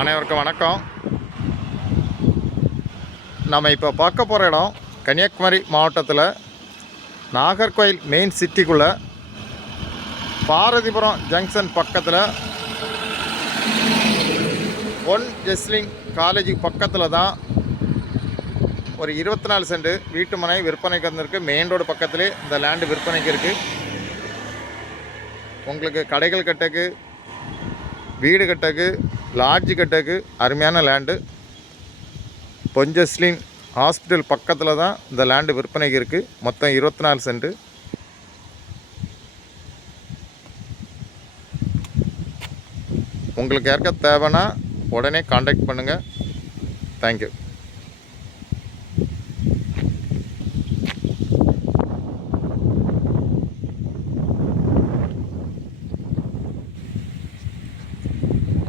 அனைவருக்கும் வணக்கம். நம்ம இப்போ பார்க்க போகிற இடம் கன்னியாகுமரி மாவட்டத்தில் நாகர்கோயில் மெயின் சிட்டிக்குள்ளே பாரதிபுரம் ஜங்ஷன் பக்கத்தில் ஒன் ஜெஸ்லின் காலேஜ் பக்கத்தில் தான் ஒரு 24 சென்ட் வீட்டு மனை விற்பனைக்கு வந்திருக்கு. மெயின் ரோடு பக்கத்துலேயே இந்த லேண்டு விற்பனைக்கு இருக்குது. உங்களுக்கு கடைகள் கட்டக்கு, வீடு கட்டக்கு, லாட்ஜ் கட்டக்கு அருமையான லேண்டு. பொன்ஜஸ்லின் ஹாஸ்பிட்டல் பக்கத்தில் தான் இந்த லேண்டு விற்பனைக்கு இருக்குது. மொத்தம் 24 சென்ட். உங்களுக்கு யாருக்கா தேவைன்னா உடனே காண்டாக்ட் பண்ணுங்கள். தேங்க்யூ.